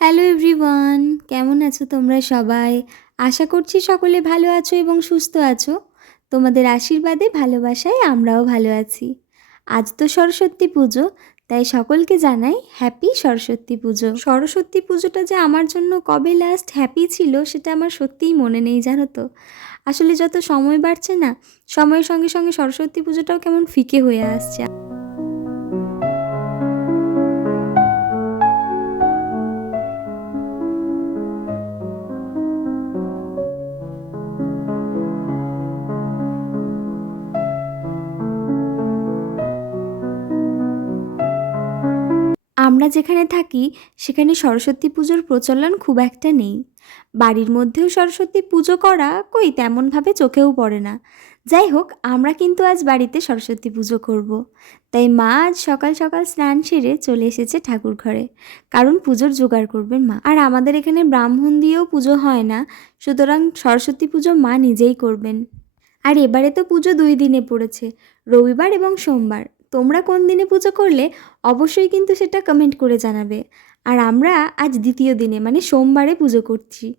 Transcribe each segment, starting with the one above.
Hello everyone কেমন আছো তোমরা সবাই? আশা করছি সকলে ভালো আছো এবং সুস্থ আছো। তোমাদের আশীর্বাদে, ভালোবাসায় আমরাও ভালো আছি। আজ তো সরস্বতী পুজো, তাই সকলকে জানাই হ্যাপি সরস্বতী পুজো। সরস্বতী পুজোটা যে আমার জন্য কবে লাস্ট হ্যাপি ছিল, সেটা আমার সত্যিই মনে নেই, জানো তো। আসলে যত সময় বাড়ছে না, সময়ের সঙ্গে সঙ্গে সরস্বতী পুজোটাও কেমন ফিকে হয়ে আসছে। আমরা যেখানে থাকি, সেখানে সরস্বতী পুজোর প্রচলন খুব একটা নেই। বাড়ির মধ্যেও সরস্বতী পুজো করা কই তেমনভাবে চোখেও পড়ে না। যাই হোক, আমরা কিন্তু আজ বাড়িতে সরস্বতী পুজো করব। তাই মা আজ সকাল সকাল স্নান সেরে চলে এসেছে ঠাকুর ঘরে। কারণ পুজোর জোগাড় করবেন মা। আর আমাদের এখানে ব্রাহ্মণ দিয়েও পুজো হয় না, সুতরাং সরস্বতী পুজো মা নিজেই করবেন। আর এবারে তো পুজো দুই দিনে পড়েছে, রবিবার এবং সোমবার। তোমরা কোন দিনে পুজো করলে অবশ্যই কিন্তু সেটা কমেন্ট করে জানাবে। আর আমরা আজ দ্বিতীয় দিনে মানে সোমবারে পুজো করছি।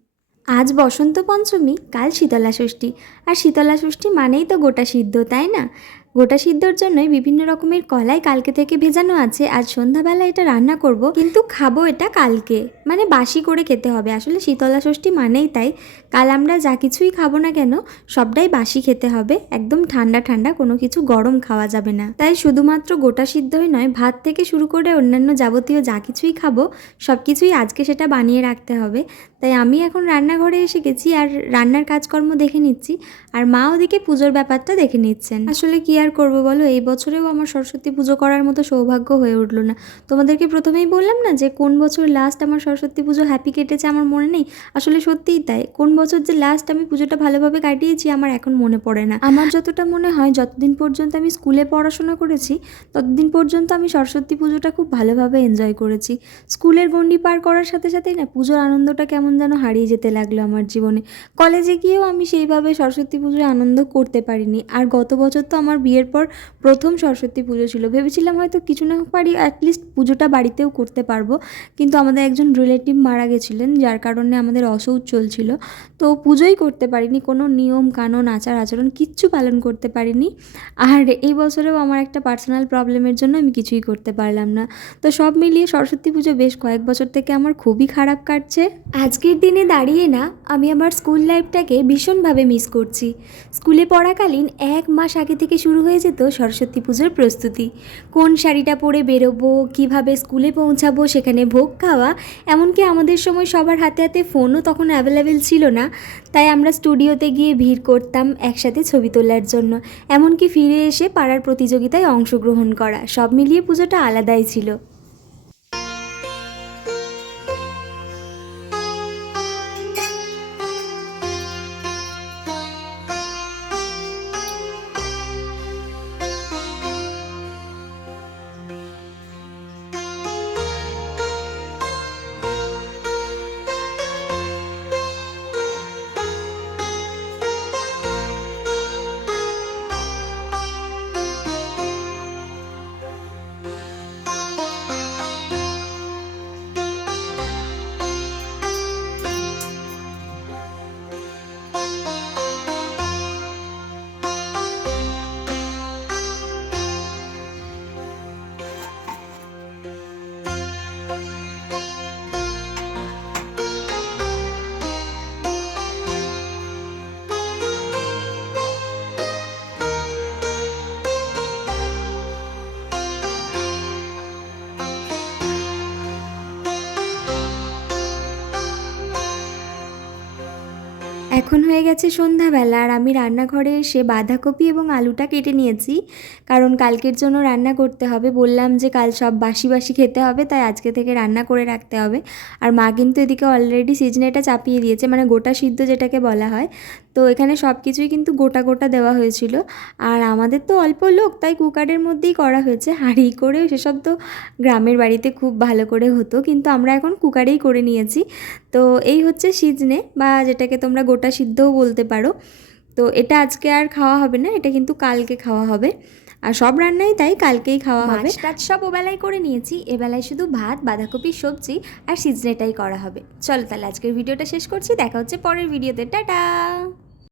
আজ বসন্ত পঞ্চমী, কাল শীতলা ষষ্ঠী। আর শীতলা ষষ্ঠী মানেই তো গোটা সিদ্ধ, তাই না? গোটা সিদ্ধর জন্যই বিভিন্ন রকমের কলাই কালকে থেকে ভেজানো আছে। আজ সন্ধ্যাবেলা এটা রান্না করব, কিন্তু খাব এটা কালকে। মানে বাসি করে খেতে হবে। আসলে শীতলা ষষ্ঠী মানেই তাই। কাল আমরা যা কিছুই খাব না কেন, সবটাই বাসি খেতে হবে। একদম ঠান্ডা ঠান্ডা, কোনো কিছু গরম খাওয়া যাবে না। তাই শুধুমাত্র গোটা সিদ্ধই নয়, ভাত থেকে শুরু করে অন্যান্য যাবতীয় যা কিছুই খাব সব কিছুই আজকে সেটা বানিয়ে রাখতে হবে। তাই আমি এখন রান্নাঘরে এসে গেছি আর রান্নার কাজকর্ম দেখে নিচ্ছি। আর মা ওদিকে পুজোর ব্যাপারটা দেখে নিচ্ছেন। আসলে কি আর করব বলো? এই বছরেও আমার সরস্বতী পুজো করার মতো সৌভাগ্য হয়ে উঠল না। তোমাদেরকে প্রথমেই বললাম না যে, কোন বছর লাস্ট আমার সরস্বতী পুজো হ্যাপি কেটেছে আমার মনে নেই? আসলে সত্যিই তাই। কোন বছর যে লাস্ট আমি পুজোটা ভালোভাবে কাটিয়েছি আমার এখন মনে পড়ে না। আমার যতটা মনে হয়, যতদিন পর্যন্ত আমি স্কুলে পড়াশোনা করেছি, ততদিন পর্যন্ত আমি সরস্বতী পুজোটা খুব ভালোভাবে এনজয় করেছি। স্কুলের গণ্ডি পার করার সাথে সাথেই না পুজোর আনন্দটা কেমন যেন হারিয়ে যেতে লাগল আমার জীবনে। কলেজে গিয়েও আমি সেইভাবে সরস্বতী পুজোর আনন্দ করতে পারিনি। আর গত বছর তো আমার বিয়ের পর প্রথম সরস্বতী পুজো ছিল। ভেবেছিলাম হয়তো কিছু না পারি অ্যাটলিস্ট পুজোটা বাড়িতেও করতে পারব। কিন্তু আমাদের একজন রিলেটিভ মারা গেছিলেন, যার কারণে আমাদের অসৌচ চলছিল। তো পুজোই করতে পারিনি, কোনো নিয়ম, কানুন, আচার, আচরণ কিচ্ছু পালন করতে পারিনি। আর এই বছরেও আমার একটা পার্সোনাল প্রবলেমের জন্য আমি কিছুই করতে পারলাম না। তো সব মিলিয়ে সরস্বতী পুজো বেশ কয়েক বছর থেকে আমার খুবই খারাপ কাটছে। আজকের দিনে দাঁড়িয়ে না, আমি আমার স্কুল লাইফটাকে ভীষণভাবে মিস করছি। স্কুলে পড়াকালীন এক মাস আগে থেকে শুরু হয়ে যেত সরস্বতী পুজোর প্রস্তুতি। কোন শাড়িটা পরে বেরোবো, কীভাবে স্কুলে পৌঁছাবো, সেখানে ভোগ খাওয়া, এমনকি আমাদের সময় সবার হাতে হাতে ফোনও তখন অ্যাভেলেবেল ছিল না। তাই আমরা স্টুডিওতে গিয়ে ভিড় করতাম একসাথে ছবি তোলার জন্য। এমনকি ফিরে এসে পাড়ার প্রতিযোগিতায় অংশগ্রহণ করা, সব মিলিয়ে পুজোটা আলাদাই ছিল। এখন হয়ে গেছে সন্ধ্যাবেলা আর আমি রান্নাঘরে এসে বাঁধাকপি এবং আলুটা কেটে নিয়েছি। কারণ কালকের জন্য রান্না করতে হবে। বললাম যে কাল সব বাসি বাসি খেতে হবে, তাই আজকে থেকে রান্না করে রাখতে হবে। আর মা কিন্তু এদিকে অলরেডি সিজনেটা চাপিয়ে দিয়েছে মানে গোটা সিদ্ধ যেটাকে বলা হয় তো এখানে সব কিছুই কিন্তু গোটা গোটা দেওয়া হয়েছিল। আর আমাদের তো অল্প লোক, তাই কুকারের মধ্যেই করা হয়েছে। হাঁড়ি করে সেসব তো গ্রামের বাড়িতে খুব ভালো করে হতো, কিন্তু আমরা এখন কুকারেই করে নিয়েছি। তো এই হচ্ছে সিজনে, বা যেটাকে তোমরা গোটা সিদ্ধও বলতে পারো। তো এটা আজকে আর খাওয়া হবে না, এটা কিন্তু কালকে খাওয়া হবে। আর সব রান্নাই তাই কালকেই খাওয়া হবে। মাছ সব ওবেলায় করে নিয়েছি, এবেলায় শুধু ভাত বাঁধাকপির সবজি আর সিজনেটাই করা হবে। চলো তাহলে আজকের ভিডিওটা শেষ করছি, দেখা হচ্ছে পরের ভিডিওতে। টাটা!